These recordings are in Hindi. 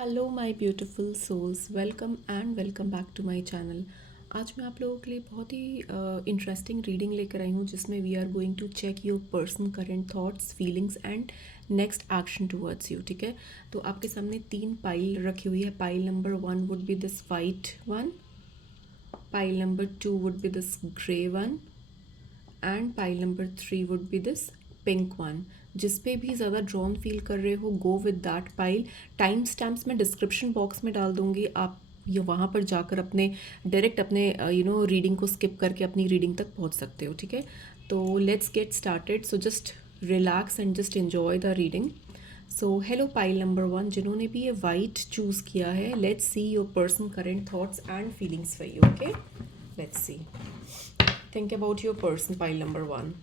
Hello my beautiful souls, welcome and welcome back to my channel. आज मैं आप लोगों के लिए बहुत ही इंटरेस्टिंग रीडिंग लेकर आई हूँ जिसमें we are going to check your person current thoughts feelings and next action towards you. ठीक है, तो आपके सामने 3 पाइल रखी हुई है। Pile number 1 would be this white one, pile number 2 would be this grey one and pile number 3 would be this pink one. जिस पे भी ज़्यादा ड्रॉन फील कर रहे हो, go with that pile. Time stamps मैं डिस्क्रिप्शन बॉक्स में डाल दूँगी, आप ये वहाँ पर जाकर अपने डायरेक्ट अपने रीडिंग को स्किप करके अपनी रीडिंग तक पहुँच सकते हो। ठीक है, तो let's get started. So just relax and just enjoy the reading. So hello pile number 1, जिन्होंने भी ये वाइट चूज़ किया है, let's see your person current thoughts and feelings for you. Okay, let's C. Think about your person, pile number 1.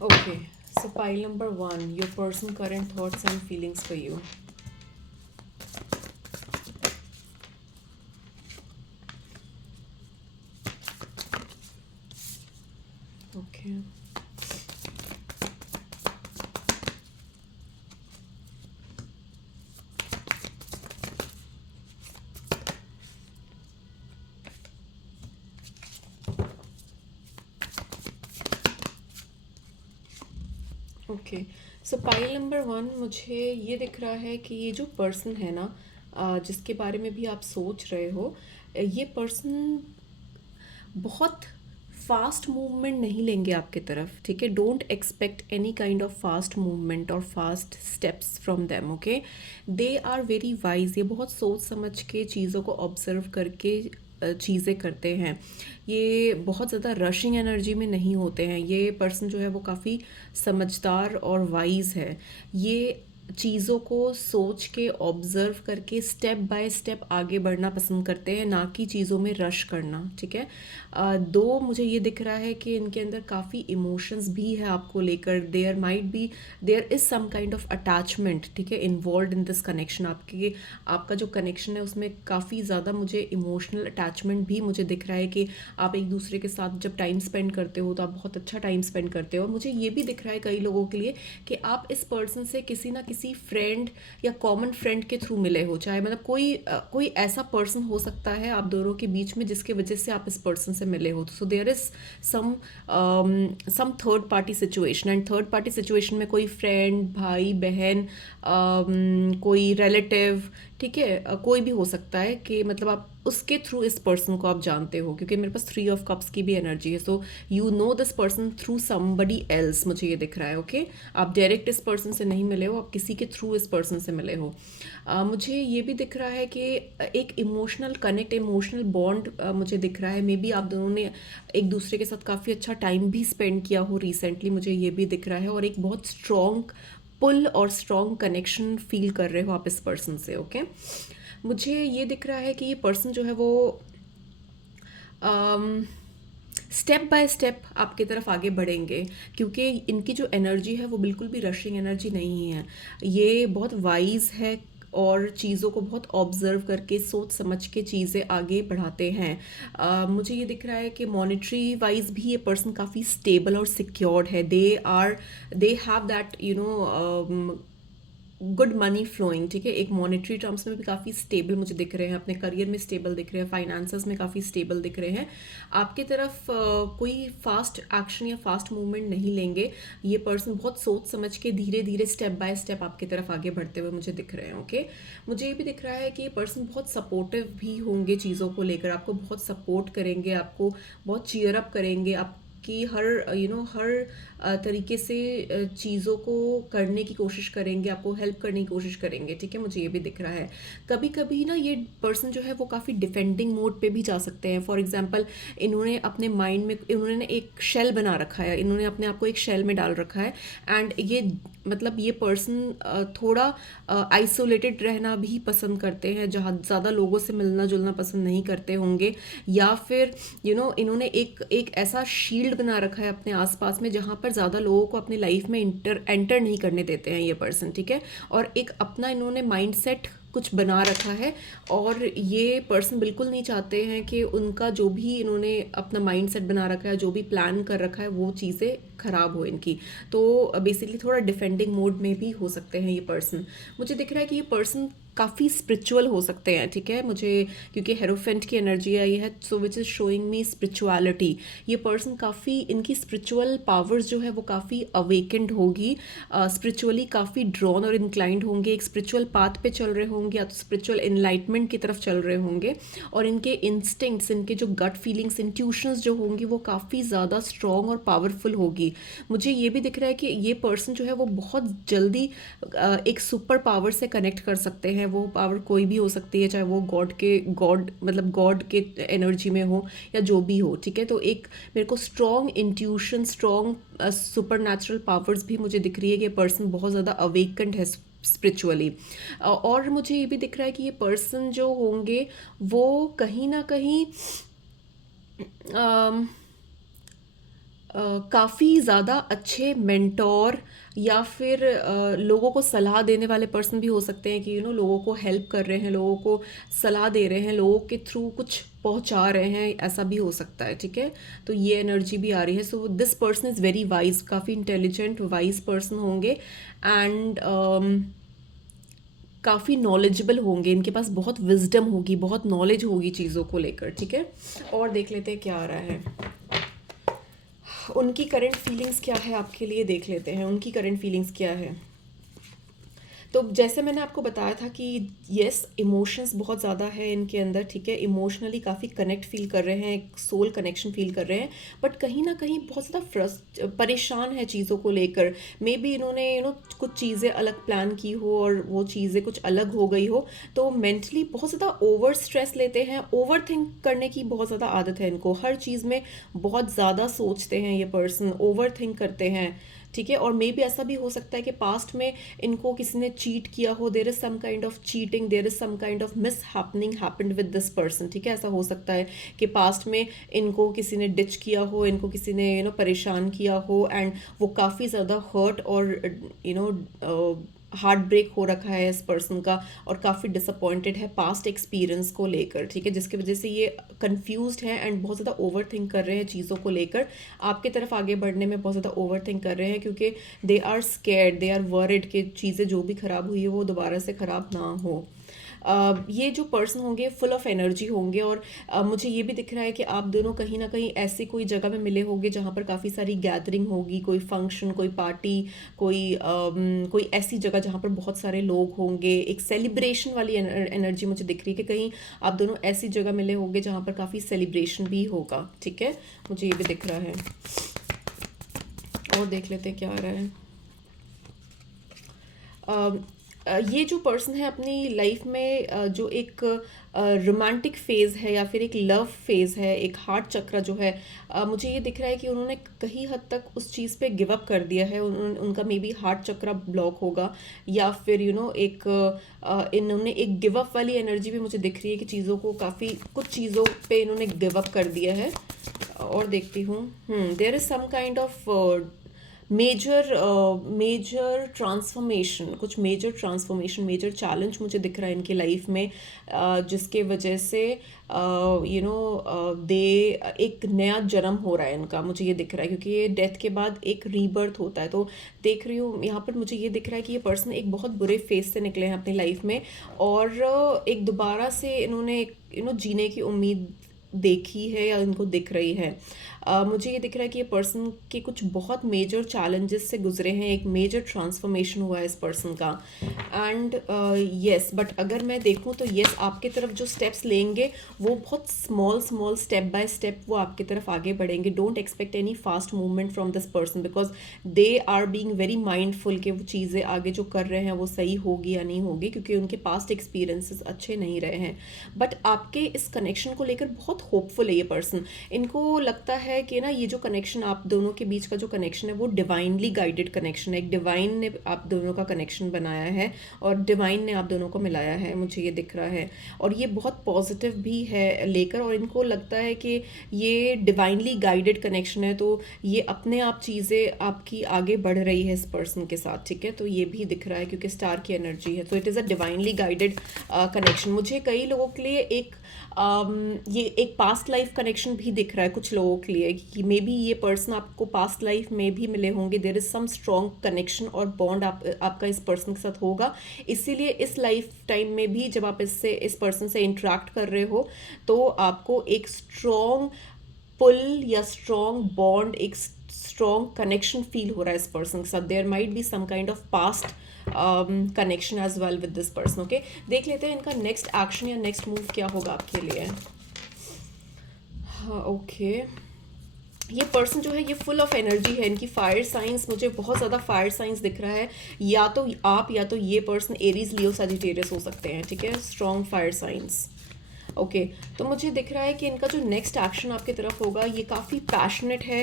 Okay, so pile number 1, your person current thoughts and feelings for you. Okay. Okay, so pile number 1, मुझे ये दिख रहा है कि ये जो पर्सन है ना, जिसके बारे में भी आप सोच रहे हो, ये पर्सन बहुत फास्ट मूवमेंट नहीं लेंगे आपके तरफ। ठीक है, don't expect any kind of fast movement और fast steps from them. Okay, they are very wise. ये बहुत सोच समझ के चीज़ों को ऑब्जर्व करके चीज़ें करते हैं। ये बहुत ज़्यादा रशिंग एनर्जी में नहीं होते हैं। ये पर्सन जो है वो काफ़ी समझदार और वाइज है। ये चीज़ों को सोच के ऑब्जर्व करके स्टेप बाय स्टेप आगे बढ़ना पसंद करते हैं, ना कि चीज़ों में रश करना। ठीक है, दो मुझे ये दिख रहा है कि इनके अंदर काफ़ी इमोशंस भी है आपको लेकर। There is some kind of attachment, ठीक है, इन्वॉल्व इन दिस कनेक्शन। आपका जो कनेक्शन है उसमें काफ़ी ज़्यादा मुझे इमोशनल अटैचमेंट भी मुझे दिख रहा है कि आप एक दूसरे के साथ जब टाइम स्पेंड करते हो तो आप बहुत अच्छा टाइम स्पेंड करते हो। और मुझे ये भी दिख रहा है कई लोगों के लिए कि आप इस पर्सन से किसी ना किसी फ्रेंड या कॉमन फ्रेंड के थ्रू मिले हो। चाहे मतलब कोई ऐसा पर्सन हो सकता है आप दोनों के बीच में जिसके वजह से आप इस पर्सन से मिले हो। So there is some some third party situation, and third party situation में कोई फ्रेंड, भाई बहन, कोई रिलेटिव, ठीक है, कोई भी हो सकता है कि मतलब आप उसके थ्रू इस पर्सन को आप जानते हो, क्योंकि मेरे पास 3 ऑफ कप्स की भी एनर्जी है। So you know this person through somebody else, मुझे ये दिख रहा है। ओके, आप डायरेक्ट इस पर्सन से नहीं मिले हो, आप किसी के थ्रू इस पर्सन से मिले हो। मुझे ये भी दिख रहा है कि एक इमोशनल कनेक्ट, इमोशनल बॉन्ड मुझे दिख रहा है। मे बी आप दोनों ने एक दूसरे के साथ काफ़ी अच्छा टाइम भी स्पेंड किया हो रिसेंटली, मुझे ये भी दिख रहा है। और एक बहुत स्ट्रॉन्ग पुल और स्ट्रॉन्ग कनेक्शन फील कर रहे हो आप इस पर्सन से। ओके, मुझे ये दिख रहा है कि ये पर्सन जो है वो स्टेप बाय स्टेप आपकी तरफ आगे बढ़ेंगे, क्योंकि इनकी जो एनर्जी है वो बिल्कुल भी रशिंग एनर्जी नहीं है। ये बहुत वाइज है और चीज़ों को बहुत ऑब्जर्व करके सोच समझ के चीज़ें आगे बढ़ाते हैं। मुझे ये दिख रहा है कि मॉनेटरी वाइज भी ये पर्सन काफ़ी स्टेबल और सिक्योर्ड है। They have that good money flowing. ठीक है, एक मॉनेटरी टर्म्स में भी काफ़ी स्टेबल मुझे दिख रहे हैं, अपने करियर में स्टेबल दिख रहे हैं, फाइनेंसेस में काफ़ी स्टेबल दिख रहे हैं। आपके तरफ कोई फास्ट एक्शन या फास्ट मूवमेंट नहीं लेंगे। ये पर्सन बहुत सोच समझ के धीरे धीरे स्टेप बाय स्टेप आपकी तरफ आगे बढ़ते हुए मुझे दिख रहे हैं। ओके, मुझे ये भी दिख रहा है कि ये पर्सन बहुत सपोर्टिव भी होंगे चीज़ों को लेकर, आपको बहुत सपोर्ट करेंगे, आपको बहुत चीयर अप करेंगे, आपकी हर तरीके से चीज़ों को करने की कोशिश करेंगे, आपको हेल्प करने की कोशिश करेंगे। ठीक है, मुझे ये भी दिख रहा है। कभी कभी ना ये पर्सन जो है वो काफ़ी डिफेंडिंग मोड पे भी जा सकते हैं। फॉर एग्जांपल, इन्होंने अपने माइंड में इन्होंने एक शेल बना रखा है, इन्होंने अपने आप को एक शेल में डाल रखा है। एंड ये मतलब ये पर्सन थोड़ा आइसोलेटेड रहना भी पसंद करते हैं, जहाँ ज़्यादा लोगों से मिलना जुलना पसंद नहीं करते होंगे। या फिर इन्होंने एक ऐसा शील्ड बना रखा है अपने आसपास में जहाँ पर ज़्यादा लोगों को अपनी लाइफ में एंटर नहीं करने देते हैं ये पर्सन। ठीक है, और एक अपना इन्होंने माइंडसेट कुछ बना रखा है, और ये पर्सन बिल्कुल नहीं चाहते हैं कि उनका जो भी इन्होंने अपना माइंड सेट बना रखा है, जो भी प्लान कर रखा है, वो चीज़ें ख़राब हो इनकी। तो बेसिकली थोड़ा डिफेंडिंग मोड में भी हो सकते हैं ये पर्सन। मुझे दिख रहा है कि ये पर्सन काफ़ी स्पिरिचुअल हो सकते हैं, ठीक है मुझे, क्योंकि हेरोफेंट की एनर्जी आई है, so which is showing me spirituality. ये पर्सन काफ़ी, इनकी स्पिरिचुअल पावर्स जो है वो काफ़ी अवेकेंड होगी, स्पिरिचुअली काफ़ी ड्रॉन और इंक्लाइंड होंगे, एक स्पिरिचुअल पाथ पे चल रहे होंगे, या तो स्पिरिचुअल इनलाइटमेंट की तरफ चल रहे होंगे, और इनके इंस्टिंक्ट्स, इनके जो गट फीलिंग्स, इंट्यूशंस जो होंगी वो काफ़ी ज़्यादा स्ट्रॉन्ग और पावरफुल होगी। मुझे ये भी दिख रहा है कि ये पर्सन जो है वो बहुत जल्दी एक सुपर पावर से कनेक्ट कर सकते हैं। वो पावर कोई भी हो सकती है, चाहे वो गॉड मतलब गॉड के एनर्जी में हो या जो भी हो, ठीक है। तो एक मेरे को strong intuition, strong super natural powers भी मुझे दिख रही है कि ये पर्सन बहुत ज़्यादा अवेकंड है स्पिरिचुअली। और मुझे ये भी दिख रहा है कि ये पर्सन जो होंगे वो कहीं ना कहीं काफ़ी ज़्यादा अच्छे मेंटोर, या फिर लोगों को सलाह देने वाले पर्सन भी हो सकते हैं, कि लोगों को हेल्प कर रहे हैं, लोगों को सलाह दे रहे हैं, लोगों के थ्रू कुछ पहुंचा रहे हैं, ऐसा भी हो सकता है, ठीक है। तो ये एनर्जी भी आ रही है। So this person is very wise, काफ़ी इंटेलिजेंट वाइज पर्सन होंगे, एंड काफ़ी नॉलेजेबल होंगे, इनके पास बहुत विजडम होगी, बहुत नॉलेज होगी चीज़ों को लेकर, ठीक है। और देख लेते हैं क्या आ रहा है, उनकी करंट फीलिंग्स क्या है आपके लिए, देख लेते हैं उनकी करंट फीलिंग्स क्या है। तो जैसे मैंने आपको बताया था कि यस, इमोशंस बहुत ज़्यादा है इनके अंदर, ठीक है। इमोशनली काफ़ी कनेक्ट फील कर रहे हैं, एक सोल कनेक्शन फील कर रहे हैं, बट कहीं ना कहीं बहुत ज़्यादा परेशान है चीज़ों को लेकर। मे बी इन्होंने कुछ चीज़ें अलग प्लान की हो और वो चीज़ें कुछ अलग हो गई हो, तो मेंटली बहुत ज़्यादा ओवर स्ट्रेस लेते हैं, ओवर थिंक करने की बहुत ज़्यादा आदत है इनको, हर चीज़ में बहुत ज़्यादा सोचते हैं ये पर्सन, ओवर थिंक करते हैं, ठीक है। और मे बी ऐसा भी हो सकता है कि पास्ट में इनको किसी ने चीट किया हो, there is some kind of cheating, there is some kind of miss happened with this person, ठीक है। ऐसा हो सकता है कि पास्ट में इनको किसी ने डिच किया हो, इनको किसी ने परेशान किया हो, एंड वो काफ़ी ज़्यादा हर्ट और हार्ट ब्रेक हो रखा है इस पर्सन का, और काफ़ी डिसअपॉइंटेड है पास्ट एक्सपीरियंस को लेकर, ठीक है, जिसकी वजह से ये कंफ्यूज्ड हैं एंड बहुत ज़्यादा ओवर थिंक कर रहे हैं चीज़ों को लेकर। आपकी तरफ आगे बढ़ने में बहुत ज़्यादा ओवर थिंक कर रहे हैं, क्योंकि they are scared, they are worried कि चीज़ें जो भी ख़राब हुई है वो दोबारा से ख़राब ना हो। ये जो पर्सन होंगे फुल ऑफ एनर्जी होंगे, और मुझे ये भी दिख रहा है कि आप दोनों कहीं ना कहीं ऐसी कोई जगह में मिले होंगे जहाँ पर काफ़ी सारी गैदरिंग होगी, कोई फंक्शन, कोई पार्टी, कोई ऐसी जगह जहाँ पर बहुत सारे लोग होंगे, एक सेलिब्रेशन वाली एनर्जी मुझे दिख रही है कि कहीं आप दोनों ऐसी जगह मिले होंगे जहाँ पर काफ़ी सेलिब्रेशन भी होगा, ठीक है, मुझे ये भी दिख रहा है। और देख लेते हैं क्या आ रहा है। ये जो पर्सन है अपनी लाइफ में जो एक रोमांटिक फेज़ है या फिर एक लव फेज़ है, एक हार्ट चक्र जो है, मुझे ये दिख रहा है कि उन्होंने कहीं हद तक उस चीज़ पे गिव अप कर दिया है। उनका मे बी हार्ट चक्र ब्लॉक होगा, या फिर एक इन्होंने एक गिव अप वाली एनर्जी भी मुझे दिख रही है कि चीज़ों को काफ़ी कुछ चीज़ों पे इन्होंने गिव अप कर दिया है। और देखती हूँ, there is some kind of major transformation, कुछ मेजर ट्रांसफॉर्मेशन, मेजर चैलेंज मुझे दिख रहा है इनकी लाइफ में, जिसके वजह से दे एक नया जन्म हो रहा है इनका, मुझे ये दिख रहा है, क्योंकि ये डेथ के बाद एक रीबर्थ होता है। तो देख रही हूँ यहाँ पर, मुझे ये दिख रहा है कि ये पर्सन एक बहुत बुरे फेज से निकले हैं अपनी लाइफ में, और एक दोबारा से इन्होंने जीने की उम्मीद देखी है या इनको दिख रही है। मुझे ये दिख रहा है कि ये पर्सन के कुछ बहुत मेजर चैलेंजेस से गुजरे हैं, एक मेजर ट्रांसफॉर्मेशन हुआ है इस पर्सन का, एंड यस, बट अगर मैं देखूं तो यस, आपके तरफ जो स्टेप्स लेंगे वो बहुत स्मॉल स्टेप बाय स्टेप वो आपकी तरफ आगे बढ़ेंगे। Don't expect any fast movement from this person, because they are being very mindful कि वो चीज़ें आगे जो कर रहे हैं वो सही होगी या नहीं होगी, क्योंकि उनके पास्ट एक्सपीरियंसेस अच्छे नहीं रहे हैं। बट आपके इस कनेक्शन को लेकर बहुत बहुत होपफुल है ये पर्सन। इनको लगता है कि ना ये जो कनेक्शन आप दोनों के बीच का जो कनेक्शन है वो डिवाइनली गाइडेड कनेक्शन है, एक डिवाइन ने आप दोनों का कनेक्शन बनाया है और डिवाइन ने आप दोनों को मिलाया है, मुझे ये दिख रहा है। और ये बहुत पॉजिटिव भी है लेकर, और इनको लगता है कि ये डिवाइनली गाइडेड कनेक्शन है, तो ये अपने आप चीज़ें आपकी आगे बढ़ रही है इस पर्सन के साथ, ठीक है। तो ये भी दिख रहा है क्योंकि स्टार की एनर्जी है, तो it is a divinely guided connection. मुझे कई लोगों के लिए ये एक पास्ट लाइफ कनेक्शन भी दिख रहा है कुछ लोगों के लिए, कि मे बी ये पर्सन आपको पास्ट लाइफ में भी मिले होंगे। There is some strong connection और बॉन्ड आपका इस पर्सन के साथ होगा, इसीलिए इस लाइफ टाइम में भी जब आप इस पर्सन से इंटरेक्ट कर रहे हो तो आपको एक स्ट्रॉन्ग पुल या स्ट्रॉन्ग बॉन्ड, एक स्ट्रॉन्ग कनेक्शन फील हो रहा है इस पर्सन के साथ। There might be some kind of past connection as well with this person. Okay, देख लेते हैं इनका नेक्स्ट एक्शन या नेक्स्ट मूव क्या होगा आपके लिए। हाँ, ओके, ये पर्सन जो है ये फुल ऑफ एनर्जी है। इनकी फायर साइंस, मुझे बहुत ज़्यादा फायर साइंस दिख रहा है। या तो आप या तो ये पर्सन एरीज, लियो, सजिटेरियस हो सकते हैं, ठीक है, स्ट्रॉन्ग फायर साइंस। ओके, तो मुझे दिख रहा है कि इनका जो नेक्स्ट एक्शन आपकी तरफ होगा ये काफ़ी पैशनेट है,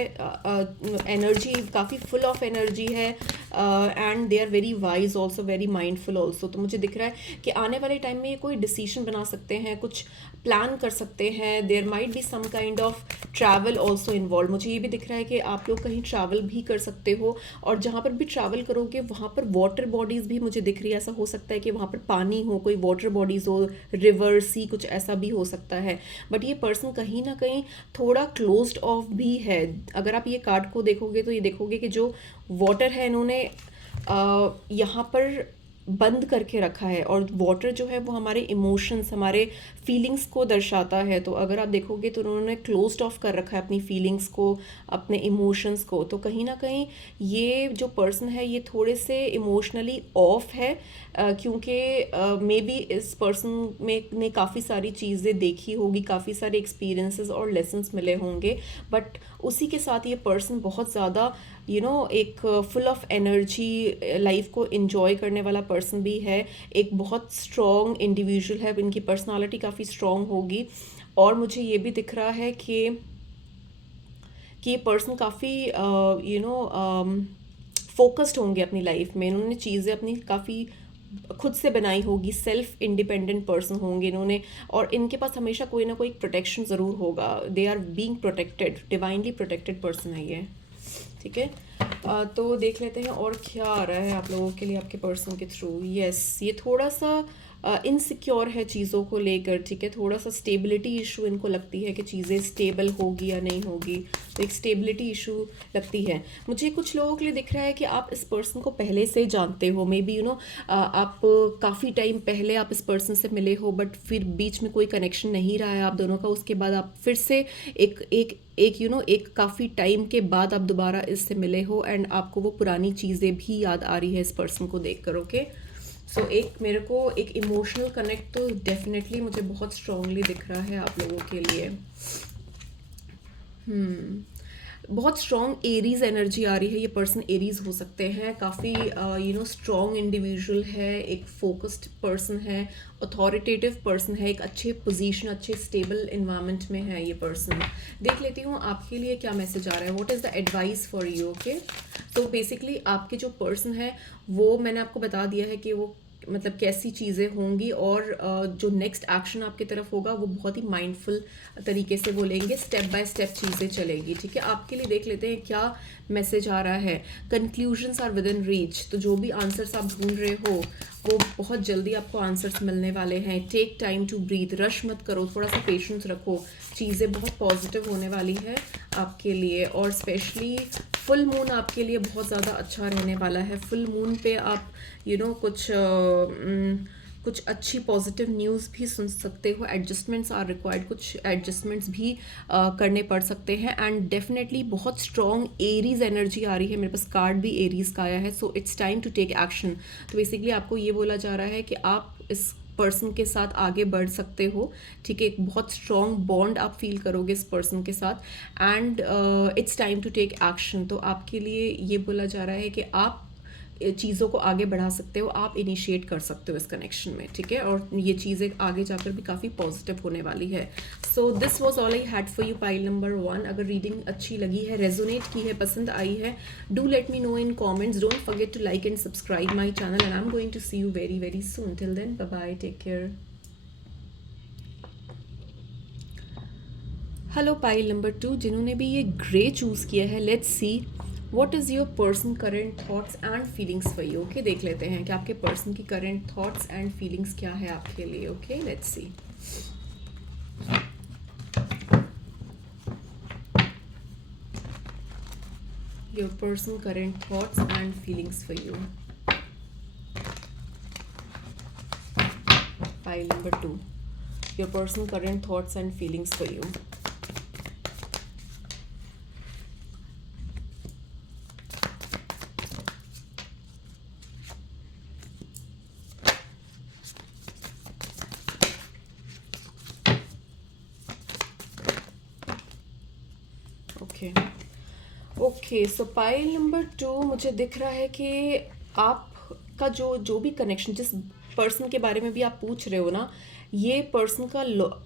एनर्जी काफ़ी फुल ऑफ एनर्जी है, and they are very wise also, very mindful also. तो मुझे दिख रहा है कि आने वाले टाइम में ये कोई डिसीजन बना सकते हैं, कुछ प्लान कर सकते हैं। There might be some kind of travel also involve. मुझे ये भी दिख रहा है कि आप लोग कहीं ट्रैवल भी कर सकते हो, और जहाँ पर भी ट्रैवल करोगे वहाँ पर वाटर बॉडीज़ भी मुझे दिख रही है। ऐसा हो सकता है कि वहाँ पर पानी हो, कोई वाटर बॉडीज़ हो, रिवर, सी, कुछ ऐसा भी हो सकता है। बट ये पर्सन कहीं ना कहीं थोड़ा क्लोज्ड ऑफ भी है। अगर आप ये कार्ड को देखोगे तो ये देखोगे कि जो वाटर है इन्होंने यहाँ पर बंद करके रखा है, और वाटर जो है वो हमारे इमोशंस, हमारे फीलिंग्स को दर्शाता है। तो अगर आप देखोगे तो उन्होंने क्लोज्ड ऑफ कर रखा है अपनी फीलिंग्स को, अपने इमोशंस को। तो कहीं ना कहीं ये जो पर्सन है ये थोड़े से इमोशनली ऑफ है, क्योंकि मे बी इस पर्सन में ने काफ़ी सारी चीज़ें देखी होगी, काफ़ी सारे एक्सपीरियंसेस और लेसन्स मिले होंगे। बट उसी के साथ ये पर्सन बहुत ज़्यादा एक फुल ऑफ एनर्जी लाइफ को एंजॉय करने वाला पर्सन भी है, एक बहुत स्ट्रॉन्ग इंडिविजुअल है, इनकी पर्सनालिटी काफ़ी स्ट्रॉन्ग होगी। और मुझे ये भी दिख रहा है कि ये पर्सन काफ़ी फोकस्ड होंगे अपनी लाइफ में। इन्होंने चीज़ें अपनी काफ़ी खुद से बनाई होगी, सेल्फ इंडिपेंडेंट पर्सन होंगे इन्होंने, और इनके पास हमेशा कोई ना कोई प्रोटेक्शन ज़रूर होगा। They are being protected, divinely protected person है ये, ठीक है। तो देख लेते हैं और क्या आ रहा है आप लोगों के लिए आपके पर्सन के थ्रू। यस, ये थोड़ा सा इनसिक्योर है चीज़ों को लेकर, ठीक है। थोड़ा सा स्टेबिलिटी इशू इनको लगती है कि चीज़ें स्टेबल होगी या नहीं होगी, तो एक स्टेबिलिटी इशू लगती है। मुझे कुछ लोगों के लिए दिख रहा है कि आप इस पर्सन को पहले से जानते हो, मे बी आप काफ़ी टाइम पहले आप इस पर्सन से मिले हो, बट फिर बीच में कोई कनेक्शन नहीं रहा है आप दोनों का। उसके बाद आप फिर से एक काफ़ी टाइम के बाद आप दोबारा इससे मिले हो, एंड आपको वो पुरानी चीज़ें भी याद आ रही है इस पर्सन को देख कर। ओके, सो एक मेरे को एक इमोशनल कनेक्ट तो डेफिनेटली मुझे बहुत स्ट्रांगली दिख रहा है आप लोगों के लिए। बहुत स्ट्रॉन्ग एरीज एनर्जी आ रही है। ये पर्सन एरीज हो सकते हैं, काफ़ी स्ट्रॉन्ग इंडिविजुअल है, एक फोकस्ड पर्सन है, अथॉरिटेटिव पर्सन है, एक अच्छे पोजीशन, अच्छे स्टेबल इन्वायरमेंट में है ये पर्सन। देख लेती हूँ आपके लिए क्या मैसेज आ रहा है, what is the advice for you. Okay, तो बेसिकली आपके जो पर्सन है वो मैंने आपको बता दिया है कि वो मतलब कैसी चीज़ें होंगी, और जो नेक्स्ट एक्शन आपकी तरफ होगा वो बहुत ही माइंडफुल तरीके से बोलेंगे, स्टेप बाय स्टेप चीज़ें चलेगी, ठीक है। आपके लिए देख लेते हैं क्या मैसेज आ रहा है। Conclusions are within reach, तो जो भी आंसर्स आप ढूंढ रहे हो वो बहुत जल्दी आपको आंसर्स मिलने वाले हैं। Take time to breathe, rush मत करो, थोड़ा सा पेशेंस रखो, चीज़ें बहुत पॉजिटिव होने वाली है आपके लिए। और स्पेशली फुल मून आपके लिए बहुत ज़्यादा अच्छा रहने वाला है। फुल मून पे आप कुछ अच्छी पॉजिटिव न्यूज़ भी सुन सकते हो। एडजस्टमेंट्स आर रिक्वायर्ड, कुछ एडजस्टमेंट्स भी करने पड़ सकते हैं। एंड डेफिनेटली बहुत स्ट्रॉन्ग एरीज एनर्जी आ रही है, मेरे पास कार्ड भी एरीज का आया है। So it's time to take action. तो बेसिकली आपको ये बोला जा रहा है कि आप इस पर्सन के साथ आगे बढ़ सकते हो, ठीक है। एक बहुत स्ट्रॉन्ग बॉन्ड आप फील करोगे इस पर्सन के साथ, and it's time to take action. तो आपके लिए ये बोला जा रहा है कि आप चीज़ों को आगे बढ़ा सकते हो, आप इनिशिएट कर सकते हो इस कनेक्शन में, ठीक है। और ये चीज़ें आगे जाकर भी काफ़ी पॉजिटिव होने वाली है। So this was all I had for you pile number 1। अगर रीडिंग अच्छी लगी है, रेजोनेट की है, पसंद आई है, do let me know in comments. Don't forget to like and subscribe my channel and I am going to see you very very soon. Till then bye bye, take care. Hello pile number 2, जिन्होंने भी ये ग्रे चूज़ किया है, let's see what is your person current thoughts and feelings for you. Okay, देख लेते हैं कि आपके पर्सन की करंट थॉट्स एंड फीलिंग्स क्या है आपके लिए। Okay, let's see. Your person current thoughts and feelings for you. Pile number 2, your person current thoughts and feelings for you. Okay okay, so pile number 2, मुझे दिख रहा है कि आपका जो भी कनेक्शन, जिस पर्सन के बारे में भी आप पूछ रहे हो ना, ये पर्सन का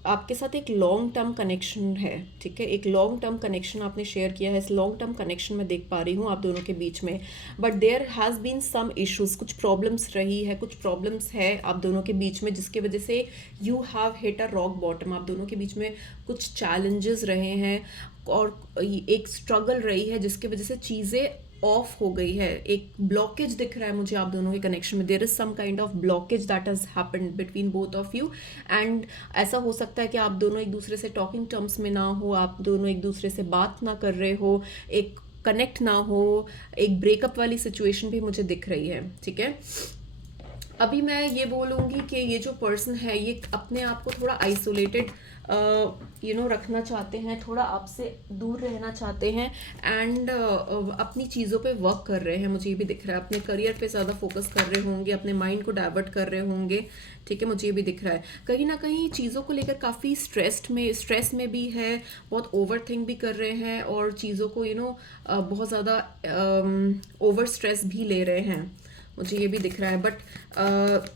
आपके साथ एक लॉन्ग टर्म कनेक्शन है, ठीक है। एक लॉन्ग टर्म कनेक्शन आपने शेयर किया है। इस लॉन्ग टर्म कनेक्शन में देख पा रही हूँ आप दोनों के बीच में, but there has been some issues, कुछ प्रॉब्लम्स रही है, कुछ प्रॉब्लम्स है आप दोनों के बीच में, जिसकी वजह से you have hit a rock bottom. आप दोनों के बीच में कुछ चैलेंजेस रहे हैं और एक स्ट्रगल रही है, जिसकी वजह से चीज़ें ऑफ हो गई है। एक ब्लॉकेज दिख रहा है मुझे आप दोनों के कनेक्शन में। There is some kind of blockage that has happened between both of you, and ऐसा हो सकता है कि आप दोनों एक दूसरे से टॉकिंग टर्म्स में ना हो, आप दोनों एक दूसरे से बात ना कर रहे हो, एक कनेक्ट ना हो, एक ब्रेकअप वाली सिचुएशन भी मुझे दिख रही है, ठीक है। अभी मैं ये बोलूँगी कि ये जो पर्सन है ये अपने आप को थोड़ा आइसोलेटेड रखना चाहते हैं, थोड़ा आपसे दूर रहना चाहते हैं, एंड अपनी चीज़ों पे वर्क कर रहे हैं। मुझे ये भी दिख रहा है अपने करियर पे ज़्यादा फोकस कर रहे होंगे, अपने माइंड को डाइवर्ट कर रहे होंगे, ठीक है। मुझे ये भी दिख रहा है कहीं ना कहीं चीज़ों को लेकर काफ़ी स्ट्रेस में भी है, बहुत ओवर थिंक भी कर रहे हैं, और चीज़ों को बहुत ज़्यादा ओवर स्ट्रेस भी ले रहे हैं। मुझे ये भी दिख रहा है, बट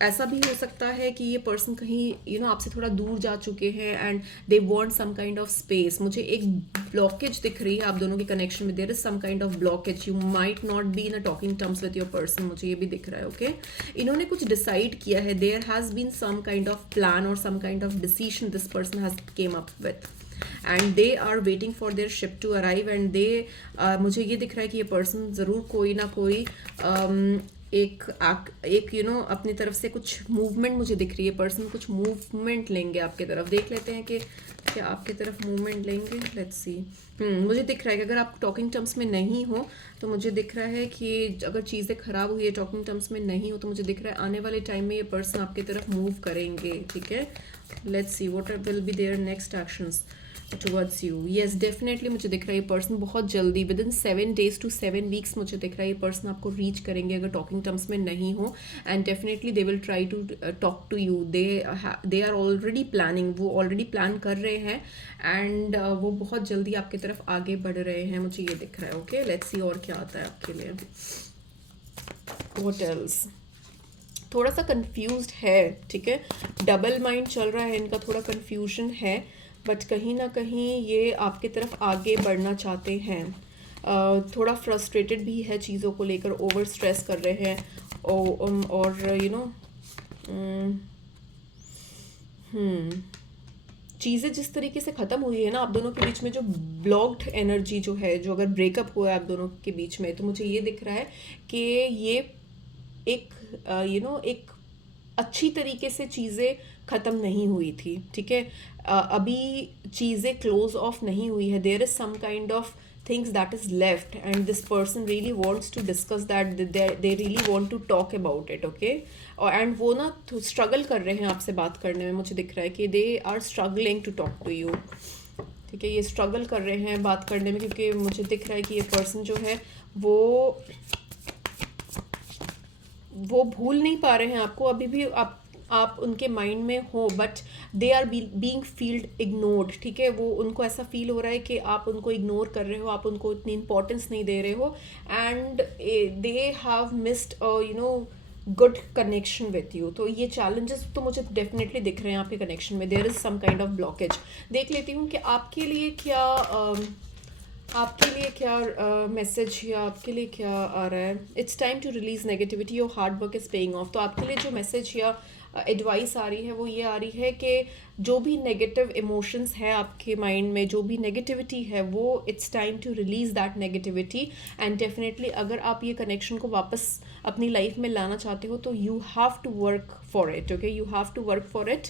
ऐसा भी हो सकता है कि ये पर्सन कहीं आपसे थोड़ा दूर जा चुके हैं and they want some kind of space. मुझे एक ब्लॉकेज दिख रही है आप दोनों के कनेक्शन में। There is some kind of blockage, you might not be in a talking terms with your person. मुझे ये भी दिख रहा है, ओके। इन्होंने कुछ डिसाइड किया है, there has been some kind of plan और some kind of decision this person has come up with, and they are waiting for their ship to arrive, and they मुझे ये दिख रहा है कि ये पर्सन ज़रूर कोई ना कोई एक अपनी तरफ से कुछ मूवमेंट मुझे दिख रही है। पर्सन कुछ मूवमेंट लेंगे आपकी तरफ। देख लेते हैं कि क्या आपकी तरफ मूवमेंट लेंगे। Let's see. मुझे दिख रहा है कि अगर आप टॉकिंग टर्म्स में नहीं हो तो मुझे दिख रहा है कि अगर चीज़ें ख़राब हुई है, टॉकिंग टर्म्स में नहीं हो, तो मुझे दिख रहा है आने वाले टाइम में ये पर्सन आपकी तरफ मूव करेंगे, ठीक है। Let's see what will be there next actions towards you. Yes, definitely मुझे दिख रहा है ये पर्सन बहुत जल्दी within 7 days to 7 weeks मुझे दिख रहा है ये पर्सन आपको रीच करेंगे अगर टॉकिंग टर्म्स में नहीं हो, and definitely they will try to talk to you. They are already planning, वो ऑलरेडी प्लान कर रहे हैं, एंड वो बहुत जल्दी आपकी तरफ आगे बढ़ रहे हैं, मुझे ये दिख रहा है, ओके। लेट्स सी और क्या आता है आपके लिए। What else. थोड़ा सा कंफ्यूज्ड है, ठीक है। डबल माइंड चल रहा है इनका, थोड़ा कंफ्यूजन है, बट कहीं ना कहीं ये आपकी तरफ आगे बढ़ना चाहते हैं। थोड़ा फ्रस्ट्रेटेड भी है चीज़ों को लेकर, ओवर स्ट्रेस कर रहे हैं, और चीज़ें जिस तरीके से ख़त्म हुई है ना आप दोनों के बीच में, जो ब्लॉक्ड एनर्जी जो है, जो अगर ब्रेकअप हुआ है आप दोनों के बीच में, तो मुझे ये दिख रहा है कि ये एक एक अच्छी तरीके से चीज़ें ख़त्म नहीं हुई थी, ठीक है। अभी चीज़ें क्लोज ऑफ नहीं हुई है। There is some kind of things that is left, and this person really wants to discuss that, they really want to talk about it, okay. और एंड वो ना स्ट्रगल कर रहे हैं आपसे बात करने में। मुझे दिख रहा है कि they are struggling to talk to you, ठीक है। ये स्ट्रगल कर रहे हैं बात करने में, क्योंकि मुझे दिख रहा है कि ये पर्सन जो है वो भूल नहीं पा रहे हैं आपको। अभी भी आप उनके माइंड में हो, but they are being field ignored, ठीक है, वो उनको ऐसा फील हो रहा है कि आप उनको इग्नोर कर रहे हो, आप उनको इतनी इंपॉर्टेंस नहीं दे रहे हो, and they have missed good connection with you. तो ये चैलेंजेस तो मुझे डेफिनेटली दिख रहे हैं आपके कनेक्शन में, there is some kind of blockage. देख लेती हूँ कि आपके लिए क्या मैसेज या आपके लिए क्या आ रहा है। It's time to release negativity, your hard work is paying off. तो आपके लिए जो मैसेज या एडवाइस आ रही है वो ये आ रही है कि जो भी नेगेटिव इमोशंस है आपके माइंड में, जो भी नेगेटिविटी है, वो it's time to release that negativity. And definitely अगर आप ये कनेक्शन को वापस अपनी लाइफ में लाना चाहते हो तो you have to work for it, okay, you have to work for it.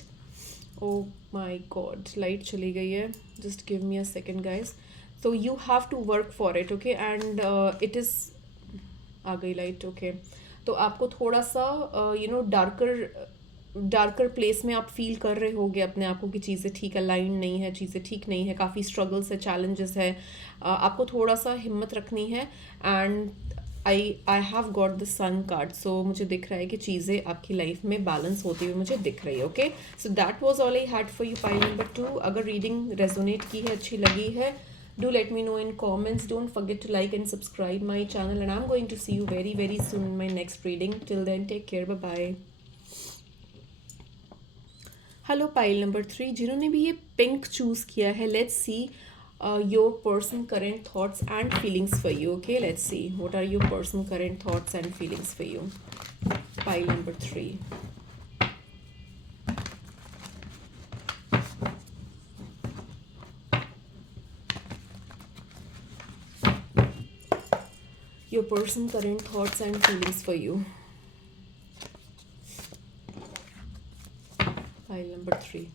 Oh my god, light चली गई है, just give me a second guys. तो you have to work for it, okay, and it is, आ गई लाइट, ओके। तो आपको थोड़ा सा डार्कर प्लेस में आप फील कर रहे होगे अपने आप को कि चीज़ें ठीक अलाइन नहीं है, चीज़ें ठीक नहीं है, काफ़ी स्ट्रगल्स है, चैलेंजेस है। आपको थोड़ा सा हिम्मत रखनी है। And I have got the sun card, so मुझे दिख रहा है कि चीज़ें आपकी लाइफ में बैलेंस होती हुई मुझे दिख रही है, okay. So that was all I had for you, pile number 2। अगर रीडिंग रेजोनेट की है, अच्छी लगी है, do let me know in comments. Don't forget to like and subscribe my channel, and I'm going to see you very very soon in my next reading. Till then, take care, bye bye. Hello pile number 3, जिन्होंने भी ये पिंक चूज़ किया है, let's see your person current thoughts and feelings for you, okay. Let's see what are your person current thoughts and feelings for you, pile number 3। Your person current thoughts and feelings for you, pile number 3।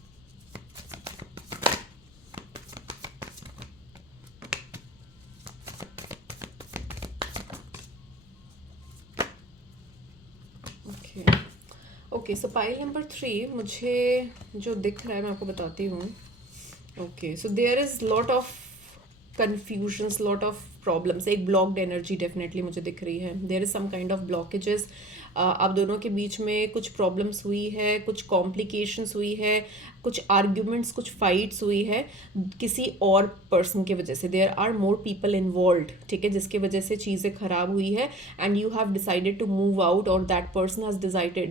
Okay, so pile number 3 मुझे जो दिख रहा है मैं आपको बताती हूँ। Okay, so there is lot of confusions, lot of problems, एक ब्लॉक्ड एनर्जी डेफिनेटली मुझे दिख रही है। There is some kind of blockages, आप दोनों के बीच में कुछ प्रॉब्लम्स हुई है, कुछ कॉम्प्लिकेशंस हुई है, कुछ आर्ग्यूमेंट्स, कुछ फाइट्स हुई है किसी और पर्सन के वजह से। There are more people involve, ठीक है, जिसके वजह से चीज़ें खराब हुई है, and you have decided to move out, और that person has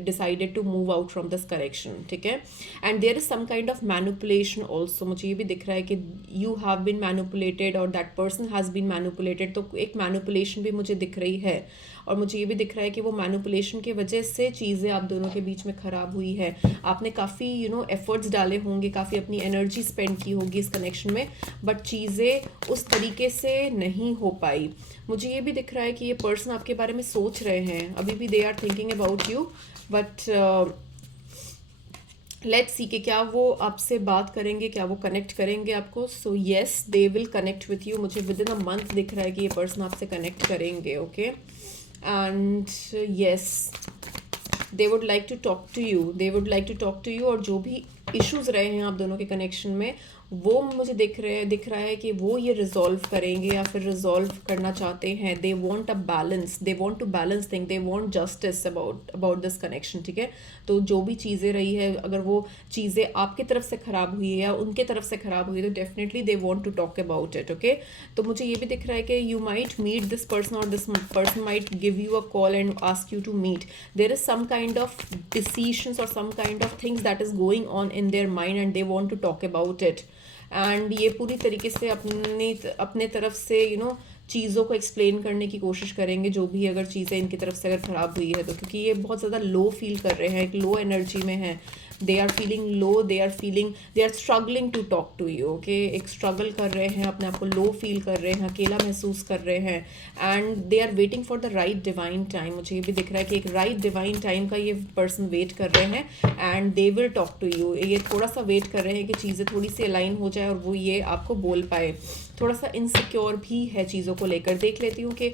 decided to move out from this correction, ठीक है। And there is some kind of manipulation also, मुझे ये भी दिख रहा है कि यू हैव बीन मैनिपुलेटेड और that person has been manipulated. तो एक मैनिपुलेशन भी मुझे दिख रही है, और मुझे ये भी दिख रहा है कि वो मैनिपुलेशन की वजह से चीज़ें आप दोनों के बीच में ख़राब हुई है। आपने काफ़ी एफर्ट्स डाले होंगे, काफ़ी अपनी एनर्जी स्पेंड की होगी इस कनेक्शन में, बट चीज़ें उस तरीके से नहीं हो पाई। मुझे ये भी दिख रहा है कि ये पर्सन आपके बारे में सोच रहे हैं, अभी भी they are thinking about you, but let's see कि क्या वो आपसे बात करेंगे, क्या वो कनेक्ट करेंगे आपको। So yes, they will connect with you. मुझे विद इन अ मंथ दिख रहा है कि ये पर्सन आपसे कनेक्ट करेंगे, okay. And yes, they would like to talk to you, they would like to talk to you. और जो भी इश्यूज़ रहे हैं आप दोनों के कनेक्शन में, वो मुझे दिख रहा है कि वो ये रिजॉल्व करेंगे या फिर रिजॉल्व करना चाहते हैं। They want a balance, they want to balance thing, they want justice about this connection, ठीक है। तो जो भी चीज़ें रही है, अगर वो चीज़ें आपकी तरफ से ख़राब हुई है या उनके तरफ से ख़राब हुई है, तो definitely they want to talk about it, okay. तो मुझे ये भी दिख रहा है कि you might meet this person, और this person might give you a call and ask you to meet. There is some kind of decisions और some kind of things that is going on in their mind, and they want to talk about it. And ये पूरी तरीके से अपने तरफ से चीज़ों को एक्सप्लेन करने की कोशिश करेंगे, जो भी अगर चीज़ें इनकी तरफ से अगर ख़राब हुई है तो, क्योंकि ये बहुत ज़्यादा लो फील कर रहे हैं, एक लो एनर्जी में है। They are feeling low, they are struggling to talk to you, okay. एक स्ट्रगल कर रहे हैं, अपने आप को लो फील कर रहे हैं, अकेला महसूस कर रहे हैं, and they are waiting for the right divine time. मुझे ये भी दिख रहा है कि एक राइट डिवाइन टाइम का ये पर्सन वेट कर रहे हैं, and they will talk to you. ये थोड़ा सा वेट कर रहे हैं कि चीज़ें थोड़ी सी अलाइन हो जाए और वो ये आपको बोल पाए। थोड़ा सा इनसिक्योर भी है चीज़ों को लेकर। देख लेती हूँ कि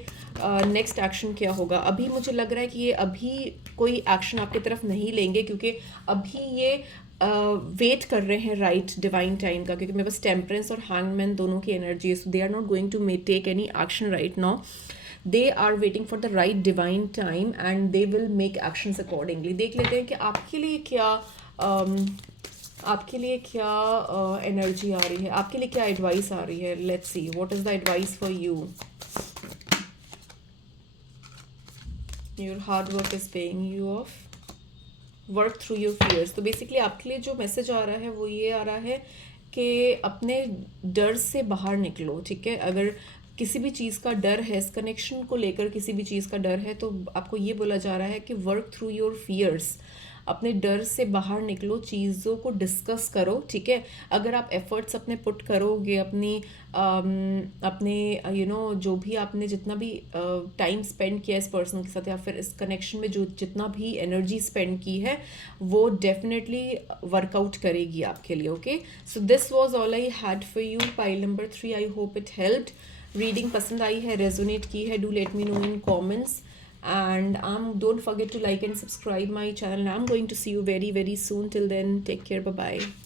नेक्स्ट एक्शन क्या होगा। अभी मुझे लग रहा है कि ये अभी कोई एक्शन आपकी तरफ नहीं लेंगे, क्योंकि अभी ये वेट कर रहे हैं राइट डिवाइन टाइम का, क्योंकि मेरे पास टेम्परेंस और हैंगमैन दोनों की एनर्जी है। So they are not going to take any action right now. They are waiting for the right divine time and they will make actions accordingly. देख लेते हैं कि आपके लिए क्या एनर्जी आ रही है, आपके लिए क्या एडवाइस आ रही है। Let's see what is the advice for you. Your hard work is paying you off, work through your fears. तो बेसिकली आपके लिए जो मैसेज आ रहा है वो ये आ रहा है कि अपने डर से बाहर निकलो, ठीक है। अगर किसी भी चीज़ का डर है, इस कनेक्शन को लेकर किसी भी चीज़ का डर है, तो आपको ये बोला जा रहा है कि वर्क थ्रू योर फियर्स, अपने डर से बाहर निकलो, चीज़ों को डिस्कस करो, ठीक है। अगर आप एफर्ट्स अपने पुट करोगे, अपने जो भी आपने जितना भी टाइम स्पेंड किया इस पर्सन के साथ या फिर इस कनेक्शन में जो जितना भी एनर्जी स्पेंड की है वो डेफिनेटली वर्कआउट करेगी आपके लिए। Okay, so this was all I had for you pile number 3। I hope it helped. Reading पसंद आई है, रेजोनेट की है, do let me know in comments and don't forget to like and subscribe my channel. I'm going to see you very soon. Till then, take care. Bye bye.